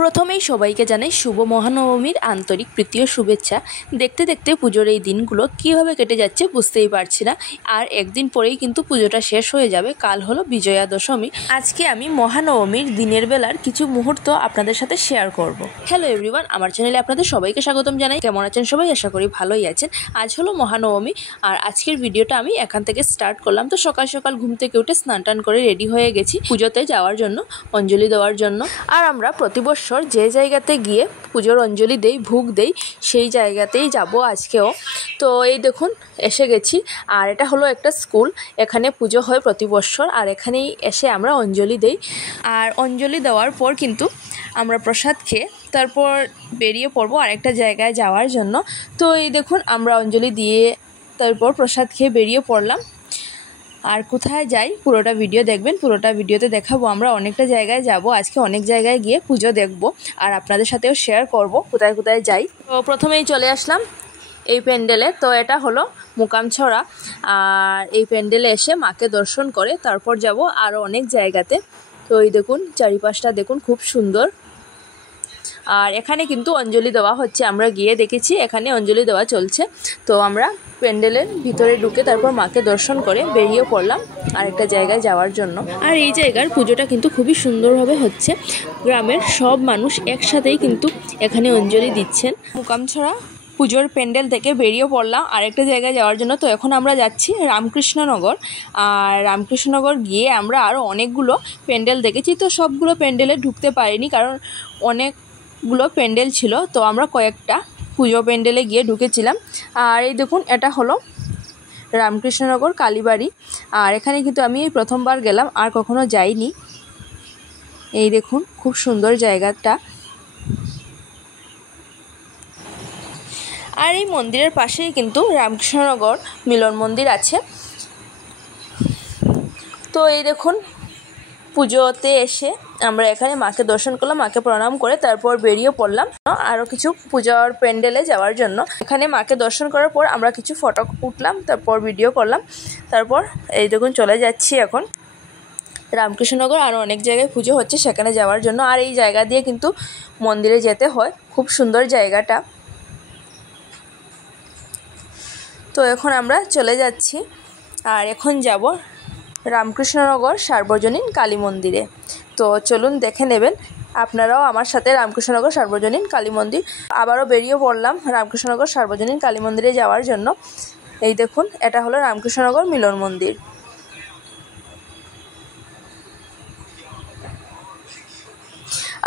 প্রথমেই সবাইকে জানাই শুভ মহানবমীর আন্তরিক প্রীতি ও শুভেচ্ছা। দেখতে দেখতে পুজোর এই দিনগুলো কীভাবে কেটে যাচ্ছে বুঝতেই পারছি না। আর একদিন পরেই কিন্তু পুজোটা শেষ হয়ে যাবে। কাল হলো বিজয়া দশমী। আজকে আমি মহানবমীর দিনের বেলার কিছু মুহূর্ত আপনাদের সাথে শেয়ার করব। হ্যালো এভরিওয়ান, আমার চ্যানেলে আপনাদের সবাইকে স্বাগতম জানাই। কেমন আছেন সবাই? আশা করি ভালোই আছেন। আজ হলো মহানবমী আর আজকের ভিডিওটা আমি এখান থেকে স্টার্ট করলাম। তো সকাল সকাল ঘুম থেকে উঠে স্নান টান করে রেডি হয়ে গেছি পুজোতে যাওয়ার জন্য, অঞ্জলি দেওয়ার জন্য। আর আমরা প্রতি বছর যে জায়গাতে গিয়ে পুজোর অঞ্জলি দেই, ভোগ দেই, সেই জায়গাতেই যাব আজকেও। তো এই দেখুন এসে গেছি। আর এটা হলো একটা স্কুল, এখানে পুজো হয় প্রতি বছর। আর এখানেই এসে আমরা অঞ্জলি দেই। আর অঞ্জলি দেওয়ার পর কিন্তু আমরা প্রসাদ খেয়ে তারপর বেরিয়ে পড়বো আরেকটা জায়গায় যাওয়ার জন্য। তো এই দেখুন আমরা অঞ্জলি দিয়ে তারপর প্রসাদ খেয়ে বেরিয়ে পড়লাম। আর কোথায় যাই পুরোটা ভিডিও দেখবেন। পুরোটা ভিডিওতে দেখাবো আমরা অনেকটা জায়গায় যাব আজকে, অনেক জায়গায় গিয়ে পুজো দেখব আর আপনাদের সাথেও শেয়ার করব কোথায় কোথায় যাই। তো প্রথমেই চলে আসলাম এই প্যান্ডেলে। তো এটা হলো মুকামছড়া। আর এই প্যান্ডেলে এসে মাকে দর্শন করে তারপর যাব আরও অনেক জায়গাতে। তো এই দেখুন চারিপাশটা দেখুন, খুব সুন্দর। আর এখানে কিন্তু অঞ্জলি দেওয়া হচ্ছে, আমরা গিয়ে দেখেছি এখানে অঞ্জলি দেওয়া চলছে। তো আমরা প্যান্ডেলের ভিতরে ঢুকে তারপর মাকে দর্শন করে বেরিয়ে পড়লাম আরেকটা জায়গায় যাওয়ার জন্য। আর এই জায়গার পুজোটা কিন্তু খুবই সুন্দরভাবে হচ্ছে। গ্রামের সব মানুষ একসাথেই কিন্তু এখানে অঞ্জলি দিচ্ছেন। মুকামছড়া পুজোর প্যান্ডেল থেকে বেরিয়ে পড়লাম আরেকটা জায়গায় যাওয়ার জন্য। তো এখন আমরা যাচ্ছি রামকৃষ্ণনগর। আর রামকৃষ্ণনগর গিয়ে আমরা আরও অনেকগুলো প্যান্ডেল দেখেছি। তো সবগুলো প্যান্ডেলে ঢুকতে পারিনি কারণ অনেকগুলো প্যান্ডেল ছিল। তো আমরা কয়েকটা পুজো প্যান্ডেলে গিয়ে ঢুকেছিলাম। আর এই দেখুন এটা হলো রামকৃষ্ণনগর কালীবাড়ি। আর এখানে কিন্তু আমি এই প্রথমবার গেলাম, আর কখনো যাইনি। এই দেখুন খুব সুন্দর জায়গাটা। আর এই মন্দিরের পাশেই কিন্তু রামকৃষ্ণনগর মিলন মন্দির আছে। তো এই দেখুন পুজোতে এসে আমরা এখানে মাকে দর্শন করলাম, মাকে প্রণাম করে তারপর বেরিয়ে পড়লাম আরও কিছু পূজার প্যান্ডেলে যাওয়ার জন্য। এখানে মাকে দর্শন করার পর আমরা কিছু ফটো উঠলাম, তারপর ভিডিও করলাম। তারপর এই দেখুন চলে যাচ্ছি এখন রামকৃষ্ণনগর। আরও অনেক জায়গায় পুজো হচ্ছে সেখানে যাওয়ার জন্য। আর এই জায়গা দিয়ে কিন্তু মন্দিরে যেতে হয়, খুব সুন্দর জায়গাটা। তো এখন আমরা চলে যাচ্ছি আর এখন যাব রামকৃষ্ণনগর সার্বজনীন কালী মন্দিরে। তো চলুন দেখে নেবেন আপনারাও আমার সাথে রামকৃষ্ণনগর সার্বজনীন কালী মন্দির। আবারও বেরিয়ে পড়লাম রামকৃষ্ণনগর সার্বজনীন কালী মন্দিরে যাওয়ার জন্য। এই দেখুন এটা হলো রামকৃষ্ণনগর মিলন মন্দির।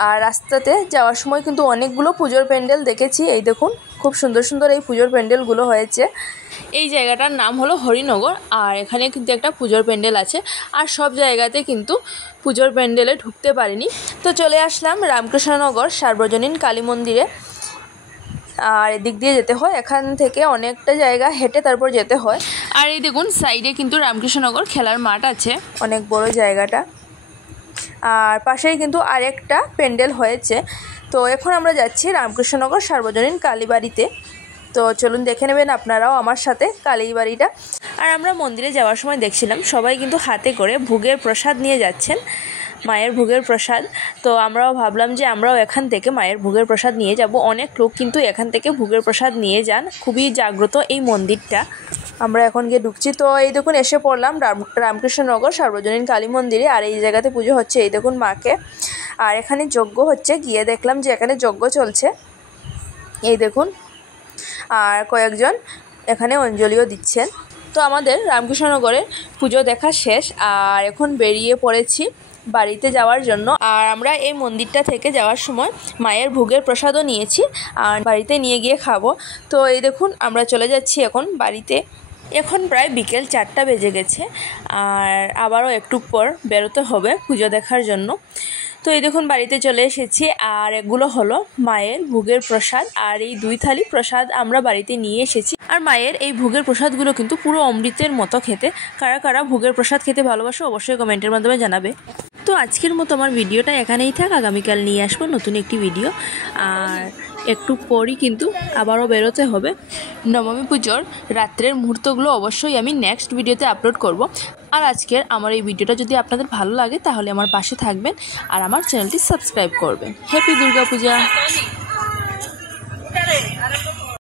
আর রাস্তাতে যাওয়ার সময় কিন্তু অনেকগুলো পুজোর প্যান্ডেল দেখেছি। এই দেখুন খুব সুন্দর সুন্দর এই পুজোর প্যান্ডেলগুলো হয়েছে। এই জায়গাটার নাম হলো হরিনগর। আর এখানে কিন্তু একটা পুজোর প্যান্ডেল আছে। আর সব জায়গাতে কিন্তু পুজোর প্যান্ডেলে ঢুকতে পারিনি। তো চলে আসলাম রামকৃষ্ণনগর সার্বজনীন কালী মন্দিরে। আর এদিক দিয়ে যেতে হয়, এখান থেকে অনেকটা জায়গা হেঁটে তারপর যেতে হয়। আর এই দেখুন সাইডে কিন্তু রামকৃষ্ণনগর খেলার মাঠ আছে, অনেক বড় জায়গাটা। আর পাশেই কিন্তু আরেকটা প্যান্ডেল হয়েছে। তো এখন আমরা যাচ্ছি রামকৃষ্ণনগর সার্বজনীন কালীবাড়িতে। তো চলুন দেখে নেবেন আপনারাও আমার সাথে কালীবাড়িটা। আর আমরা মন্দিরে যাওয়ার সময় দেখছিলাম সবাই কিন্তু হাতে করে ভোগের প্রসাদ নিয়ে যাচ্ছেন, মায়ের ভোগের প্রসাদ। তো আমরাও ভাবলাম যে আমরাও এখান থেকে মায়ের ভোগের প্রসাদ নিয়ে যাব। অনেক লোক কিন্তু এখান থেকে ভোগের প্রসাদ নিয়ে যান, খুবই জাগ্রত এই মন্দিরটা। আমরা এখন গিয়ে ঢুকছি। তো এই দেখুন এসে পড়লাম রামকৃষ্ণনগর সার্বজনীন কালী মন্দিরে। আর এই জায়গাতে পুজো হচ্ছে, এই দেখুন মাকে। আর এখানে যজ্ঞ হচ্ছে, গিয়ে দেখলাম যে এখানে যজ্ঞ চলছে, এই দেখুন। আর কয়েকজন এখানে অঞ্জলিও দিচ্ছেন। তো আমাদের রামকৃষ্ণনগরের পুজো দেখা শেষ আর এখন বেরিয়ে পড়েছি বাড়িতে যাওয়ার জন্য। আর আমরা এই মন্দিরটা থেকে যাওয়ার সময় মায়ের ভোগের প্রসাদও নিয়েছি আর বাড়িতে নিয়ে গিয়ে খাবো। তো এই দেখুন আমরা চলে যাচ্ছি এখন বাড়িতে। এখন প্রায় বিকেল 4টা বেজে গেছে আর আবারও একটু পর বেরোতে হবে পুজো দেখার জন্য। তো এই দেখুন বাড়িতে চলে এসেছি। আর এগুলো হলো মায়ের ভোগের প্রসাদ। আর এই 2 থালি প্রসাদ আমরা বাড়িতে নিয়ে এসেছি। আর মায়ের এই ভোগের প্রসাদগুলো কিন্তু পুরো অমৃতের মতো খেতে। কারা কারা ভোগের প্রসাদ খেতে ভালোবাসো অবশ্যই কমেন্টের মাধ্যমে জানাবে। তো আজকের মতো আমার ভিডিওটা এখানেই থাক, আগামীকাল নিয়ে আসবো নতুন একটি ভিডিও। আর একটু পরই কিন্তু আবারও বেরোতে হবে। নবমী পুজোর রাত্রের মুহূর্তগুলো অবশ্যই আমি নেক্সট ভিডিওতে আপলোড করব। আর আজকের আমার এই ভিডিওটা যদি আপনাদের ভালো লাগে তাহলে আমার পাশে থাকবেন আর আমার চ্যানেলটি সাবস্ক্রাইব করবেন। হ্যাপি দুর্গা পূজা।